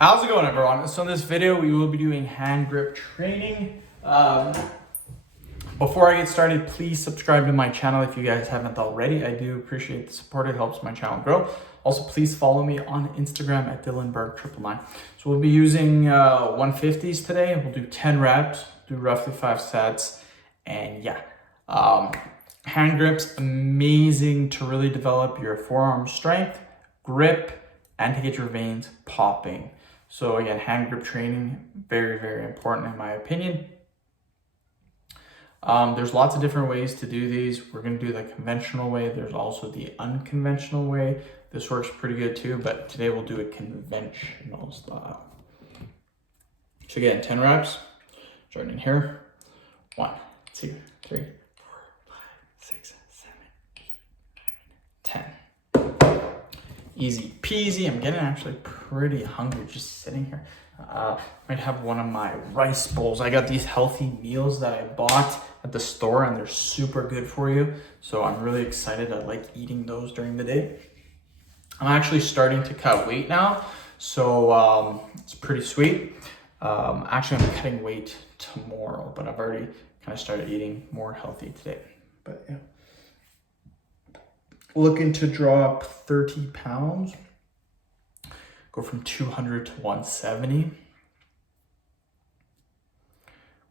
How's it going, everyone? So in this video, we will be doing hand grip training. Before I get started, please subscribe to my channel if you guys haven't already. I do appreciate the support. It helps my channel grow. Also, please follow me on Instagram at DylanBerg999. So we'll be using 150s today. We'll do 10 reps, do roughly 5 sets. And yeah, hand grips, amazing to really develop your forearm strength, grip, and to get your veins popping. So again, hand grip training, very, very important in my opinion. There's lots of different ways to do these. We're gonna do the conventional way. There's also the unconventional way. This works pretty good too, but today we'll do a conventional style. So again, 10 reps, starting here. 1, 2, 3, 4, 5, 6, 7, 8, 9, 10. Easy peasy. I'm getting actually pretty hungry just sitting here. Might have one of my rice bowls. I got these healthy meals that I bought at the store and they're super good for you. So I'm really excited. I like eating those during the day. I'm actually starting to cut weight now. So it's pretty sweet. Actually, I'm cutting weight tomorrow, but I've already kind of started eating more healthy today. But yeah. Looking to drop 30 pounds, go from 200 to 170,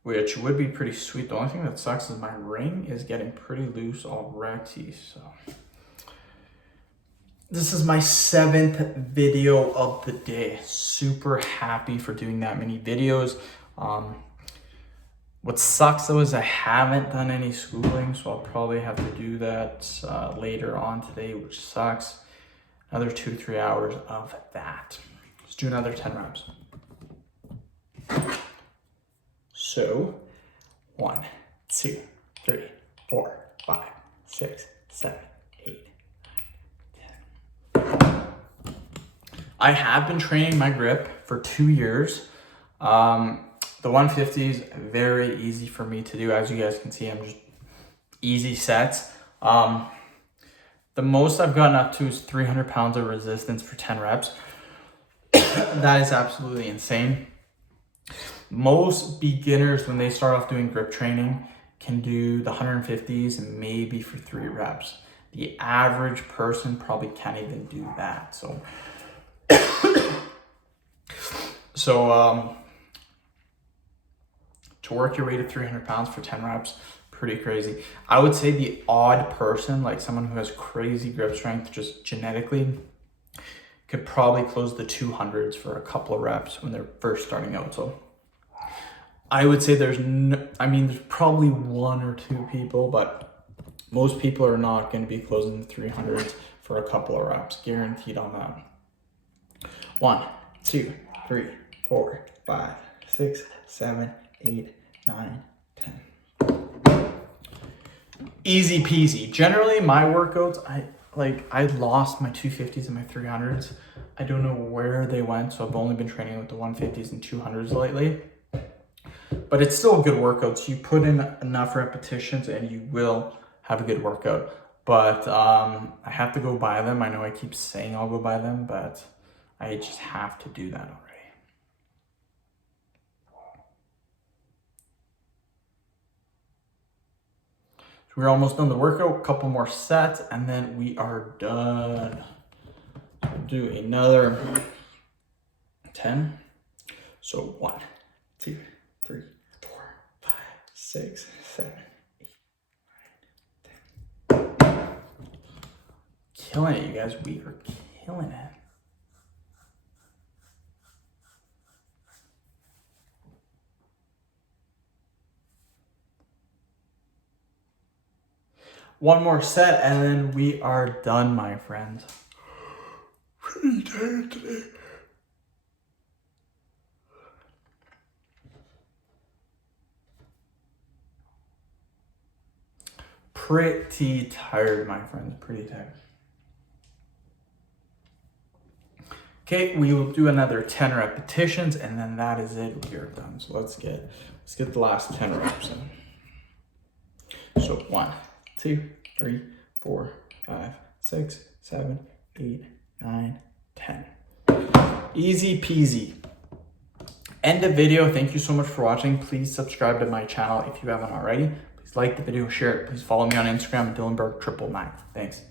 which would be pretty sweet. The only thing that sucks is my ring is getting pretty loose already. So this is my 7th video of the day. Super happy for doing that many videos. What sucks though is I haven't done any schooling, so I'll probably have to do that later on today, which sucks. Another 2 to 3 hours of that. Let's do another 10 reps. So 1, 2, 3, 4, 5, 6, 7, 8, 9, 10. I have been training my grip for 2 years. The 150s, very easy for me to do. As you guys can see, I'm just easy sets. The most I've gotten up to is 300 pounds of resistance for 10 reps. That is absolutely insane. Most beginners, when they start off doing grip training, can do the 150s maybe for 3 reps. The average person probably can't even do that. So to work your way to 300 pounds for 10 reps, pretty crazy. I would say the odd person, like someone who has crazy grip strength just genetically, could probably close the 200s for a couple of reps when they're first starting out. So I would say there's probably 1 or 2 people, but most people are not going to be closing the 300s for a couple of reps, guaranteed on that. 1, 2, 3, 4, 5, 6, 7, 8, 9, 10. Easy peasy. Generally, my workouts, I lost my 250s and my 300s. I don't know where they went, so I've only been training with the 150s and 200s lately. But it's still a good workout. So you put in enough repetitions and you will have a good workout. But I have to go buy them. I know I keep saying I'll go buy them, but I just have to do that already. We're almost done the workout, a couple more sets, and then we are done. We'll do another 10. So 1, 2, 3, 4, 5, 6, 7, 8, 9, 10. Killing it, you guys. We are killing it. One more set and then we are done, my friends. Pretty tired today. Pretty tired, my friends. Pretty tired. Okay, we will do another 10 repetitions and then that is it. We are done. So let's get the last 10 reps in. So 1, 2, 3, 4, 5, 6, 7, 8, 9, 10. Easy peasy. End of video. Thank you so much for watching. Please subscribe to my channel if you haven't already. Please like the video, share it. Please follow me on Instagram, Dylan Burke 999. Thanks.